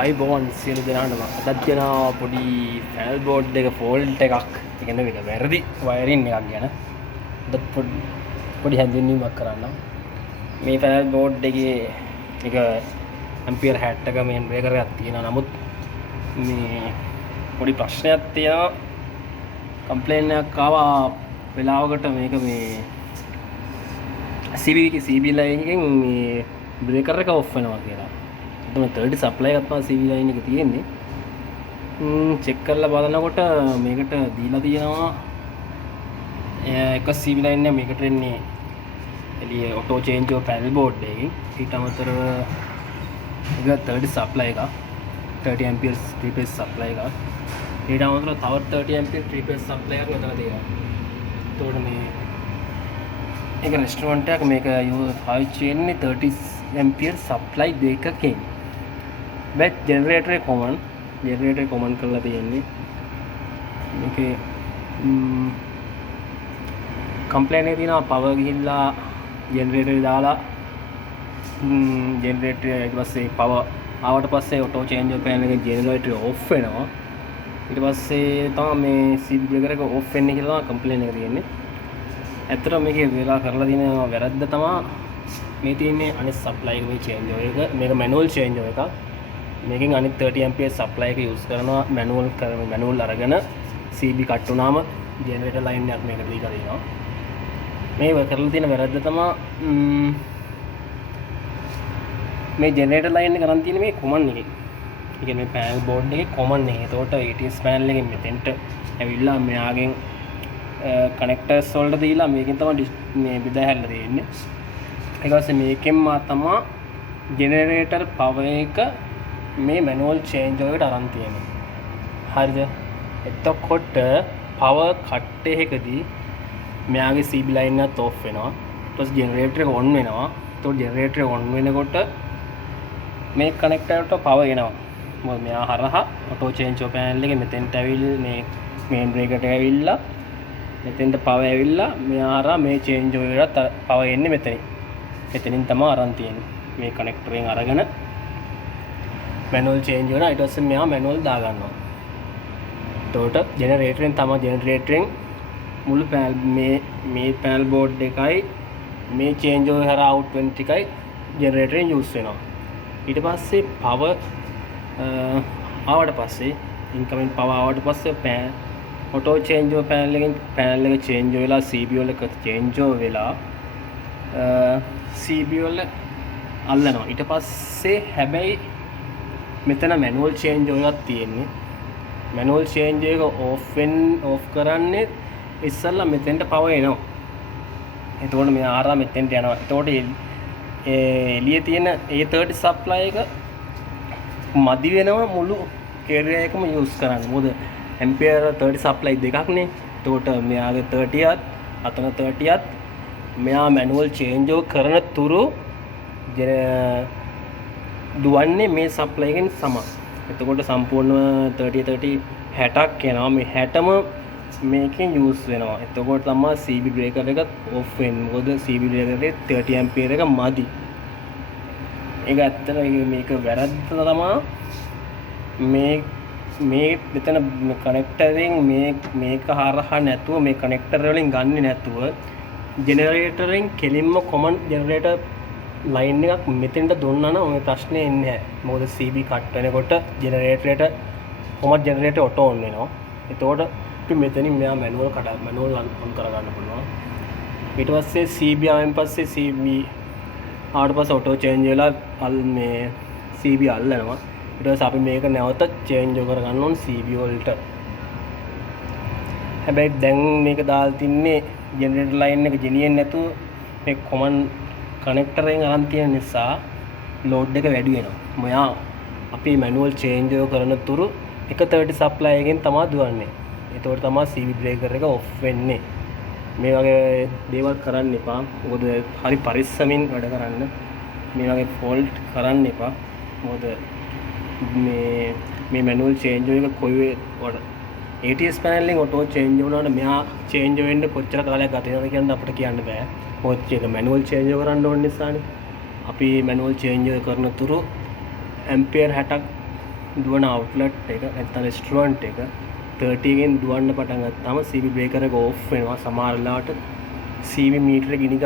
අයිබෝන් සියලු දෙනාටම අදත් දෙනවා පොඩි ෆැනල් බෝඩ් එක ෆෝල්ට් එකක්. ඒ කියන්නේ මේක වැරදි වයරින් එකක් ගැන අදත් පොඩි හැඳින්වීමක් කරන්න. මේ ෆැනල් බෝඩ් එකේ එක ඇම්පියර් 60ක මේන් බ්‍රේකර් එකක් තියෙනවා. නමුත් මේ පොඩි ප්‍රශ්නයක් තියෙනවා. කම්ප්ලේන් එකක් ආවා වෙලාවකට මේක මේ CB ලයින් එකෙන් මේ බ්‍රේකර් එක ඔෆ් වෙනවා කියලා. 30 සප්ලයි එකක් තමයි CV ලයින් එක තියෙන්නේ. චෙක් කරලා බලනකොට මේකට දීලා තියෙනවා එක CV ලයින් එක මේකට එන්නේ එළිය auto change of panel board එකකින්. ඊට අමතරව එක 30 සප්ලයි එකක් 30 amperes 3 phase සප්ලයි එකක්. ඊට අමතරව තව 30 amperes 3 phase සප්ලයි එකක් මෙතන තියෙනවා. ඒතකොට මේ එක රෙස්ටොරන්ට් එකක් මේක පාවිච්චි වෙන්නේ 30 amperes සප්ලයි දෙකකින්. බැත් ජෙනරේටර් කොමන් කරලා තියෙන්නේ. මේකේ කම්ප්ලේන් එකේ තියෙනවා පවර් ගිහිල්ලා ජෙනරේටර් දාලා ජෙනරේටර් ඊට පස්සේ පවර් ආවට පස්සේ ඔටෝ චේන්ජ් ඔෆ් පැනල් එකේ ජෙනරේටර් ඔෆ් වෙනවා. ඊට පස්සේ තමයි මේ CB බ්‍රේකර් එක ඔෆ් වෙන්නේ කියලා කම්ප්ලේන් එක තියෙන්නේ. ඇත්තටම මේකේ වෙලා කරලා තියෙන වැරද්ද තමයි මේ තියෙන්නේ අනිත් සප්ලයි එක මේ චේන්ජ් ඔය එක මේක මැනුවල් චේන්ජ් ඔය එකක්. මේකෙන් අනිත් 30 amperes සප්ලයි එක යූස් කරනවා මැනුවල් අරගෙන CB කට් වුණාම ජෙනරේටර් ලයින් එකක් මේකට දීලා දෙනවා. මේ කරලා තියෙන වැරද්ද තමයි මේ ජෙනරේටර් ලයින් එක කරන් තියෙන්නේ මේ කොමන් එකේ. ඒ කියන්නේ මේ පැනල් බෝඩ් එකේ කොමන් එකේ. ඒතකොට ATS පැනල් එකෙන් මෙතෙන්ට ඇවිල්ලා මෙයාගෙන් කනෙක්ටර්ස් වලට දීලා මේකෙන් තමයි මේ බෙදා හැල්ල දෙන්නේ. ඊට පස්සේ මේකෙන්ම තමයි ජෙනරේටර් පවර් එක මේ මැනුවල් චේන්ජ් එකට අරන් තියෙනවා. හරිද? එතකොට පවර් කට් එකකදී මෙයාගේ CB ලයින් එකත් ඔෆ් වෙනවා. ඊට පස්සේ ජෙනරේටර් එක ඔන් වෙනවා. එතකොට ජෙනරේටර් එක ඔන් වෙනකොට මේ කනෙක්ටරට පවර් එනවා. මොකද මෙයා හරහා ඔටෝ චේන්ජ් ඔෆ් පැනල් එකේ මෙතෙන්ට ඇවිල්ලා මේ මේන් බ්‍රේකරට ඇවිල්ලා මෙතෙන්ට පවර් ඇවිල්ලා මෙයා හරහා මේ චේන්ජ් එකට පවර් එන්නේ මෙතනින්. මෙතනින් තමයි අරන් තියෙන්නේ. මේ කනෙක්ටරෙන් අරගෙන මැනුවල් චේන්ජ් වෙනවා. ඊට පස්සේ මෙයා මැනුවල් දා ගන්නවා. එතකොට ජෙනරේටරෙන් තමයි ජෙනරේටරෙන් මුළු පැනල් මේ පැනල් බෝඩ් එකයි මේ චේන්ජ් ඕවර් හරහා අවුට් වෙන ටිකයි ජෙනරේටරෙන් යූස් වෙනවා. ඊට පස්සේ පවර් ආවට පස්සේ ඉන්කමින් පවර් ආවට පස්සේ ඔටෝ චේන්ජ් ඕවර් පැනල් එක චේන්ජ් වෙලා CB වල එක චේන්ජ් වෙලා CB වල අල්ලනවා. ඊට පස්සේ හැබැයි මෙතන මැනුවල් චේන්ජ් එකක් තියෙන්නේ. මැනුවල් චේන්ජ් එක ඔෆ් කරන්නේ ඉස්සල්ලා මෙතෙන්ට පවර් එනවා. එතකොට මේ ආරා මෙතෙන්ට යනවා. එතකොට එළියේ තියෙන A30 සප්ලයි එක මදි වෙනවා මුළු ඒරියා එකම යූස් කරන්න. මොකද ඇම්පියර් 30 සප්ලයි දෙකක්නේ. එතකොට මෙයාගේ 30ත් අතන 30ත් මෙයා මැනුවල් චේන්ජ් ඕවර් කරන තුරු දුවන්නේ මේ සප්ලයි එකෙන් සම. එතකොට සම්පූර්ණ 60ක් යනවා. මේ 60ම මේකෙන් යූස් වෙනවා. එතකොට තමයි CB බ්‍රේකර් එක ඔෆ් වෙන්නේ. මොකද CB බ්‍රේකර් එකේ 30 ඇම්පියර් එක මදි. ඒක ඇත්තට මේක වැරද්ද තමයි මේ මෙතන කනෙක්ටරෙන් මේක හරහා නැතුව මේ කනෙක්ටර් වලින් ගන්නේ නැතුව ජෙනරේටරෙන් කෙලින්ම කොමන් ජෙනරේටර් ලයින් එකක් මෙතෙන්ට දුන්නා නම් ඔය ප්‍රශ්නේ එන්නේ නැහැ. මොකද CB කට් වෙනකොට ජෙනරේටරේට කොමන් ජෙනරේටර් ඔටෝ ඔන් වෙනවා. එතකොට අපි මෙතනින් මෙයා මැනුවල් ඔන් කරගන්න පුළුවන්. ඊට පස්සේ CB ආවෙන් පස්සේ CB ආවට පස්සේ ඔටෝ චේන්ජ් වෙලා මේ CB අල්ලනවා. ඊට පස්සේ අපි මේක නැවත චේන්ජ් කරගන්න ඕන CB වලට. හැබැයි දැන් මේක දාලා තින්නේ ජෙනරේටර් ලයින් එක ගෙනියෙන්නේ නැතුව මේ කොමන් කනෙක්ටරෙන් අරන් තියෙන නිසා ලෝඩ් එක වැඩි වෙනවා. මෙයා අපි මැනුවල් චේන්ජ් කරන තුරු එක 30 සප්ලයි එකෙන් තමයි දුවන්නේ. ඒතකොට තමයි CB බ්‍රේකර් එක ඔෆ් වෙන්නේ. මේ වගේ දේවල් කරන්න එපා. මොකද හරි පරිස්සමින් වැඩ කරන්න. මේ වගේ ෆෝල්ට් කරන්න එපා. මොකද මේ මැනුවල් චේන්ජ් එක කොයි ATS පැනල් එකෙන් ඔටෝ චේන්ජ් වුණාට මෙයා චේන්ජ් වෙන්න කොච්චර කාලයක් ගත වෙනවද කියන අපිට කියන්න බෑ. මොකද ඒක මැනුවල් චේන්ජ් කරන්න ඕන නිසානේ. අපි මැනුවල් චේන්ජ් කරන තුරු ඇම්පියර් 60ක් දුවන අවුට්ලට් එක නැත්නම් රෙස්ටුරන්ට් එක 30 එකෙන් දුවන්න පටන් ගත්තාම CV බ්‍රේකර් එක ඕෆ් වෙනවා. සමහර වෙලාවට CV මීටරේ ගිනි ගන්න